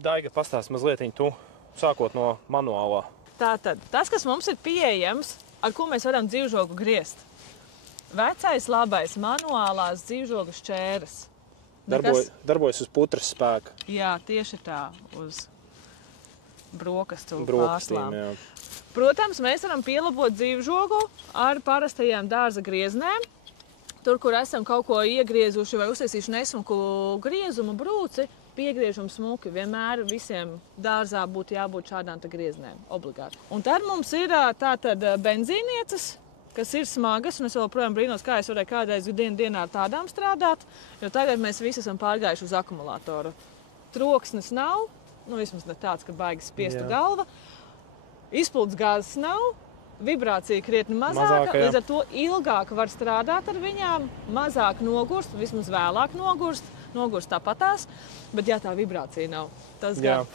Daiga, pastāsti mazliet tu, sākot no manuālā. Tātad, tas, kas mums ir pieejams, ar ko mēs varam dzīvžogu griezt. Vecais labais manuālās dzīvžogu šķēres. Darbojas uz putras spēka. Jā, tieši tā, uz brokastu Brokastīm, pārslām. jā. Protams, mēs varam pielabot dzīvžogu ar parastajām dārza grieznēm. Tur, kur esam kaut ko iegriezuši vai uztaisījuši nesmuku griezumu brūci, piegriežam smuki. Vienmēr visiem dārzā būtu jābūt šādām grieznēm, obligāti. Un tad mums ir tātad benzīnieces, kas ir smagas, un es joprojām brīnos, kā es varēju kādreiz dienā ar tādām strādāt, jo tagad mēs visi esam pārgājuši uz akumulātoru. Troksnes nav, vismaz ne tāds, ka baigi spiestu galva. Izpuldes gāzes nav, vibrācija krietni mazāka, līdz ar to ilgāk var strādāt ar viņām, mazāk nogurst, vismaz vēlāk nogurst tāpatās, bet jā, tā vibrācija nav. Tas gan.